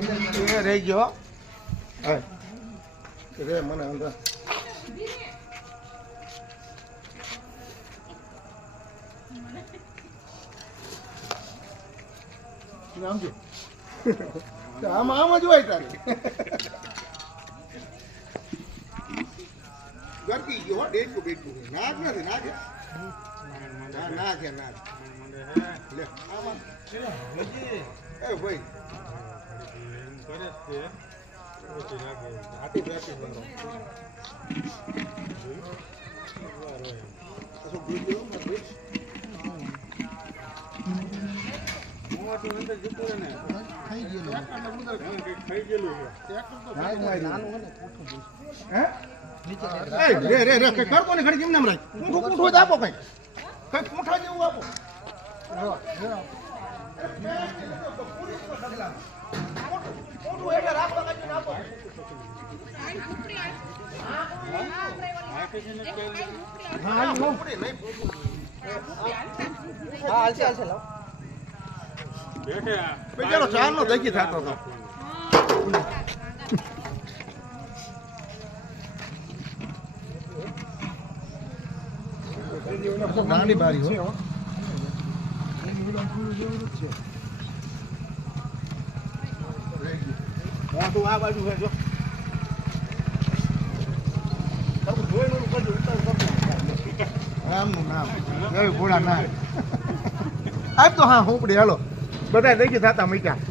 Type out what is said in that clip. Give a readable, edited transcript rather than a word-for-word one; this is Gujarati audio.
રહી ગયો રે મને અંદર આમ જ હોય તારે ગરકી ગયો ડેટકું બેટકું નાક નથી નાખે નાખે નાખ લે આમાં એ ભાઈ આપો કઈ પૂંઠા જેવું આપો ચાલો ચાર નો દગી થતો હતો નાની બારી હોય મોટું આ બાજુ છે જો રામનું નામ ઘોડા ના આજ તો હા હોપડી હાલો બધા દઈ થતા મીઠા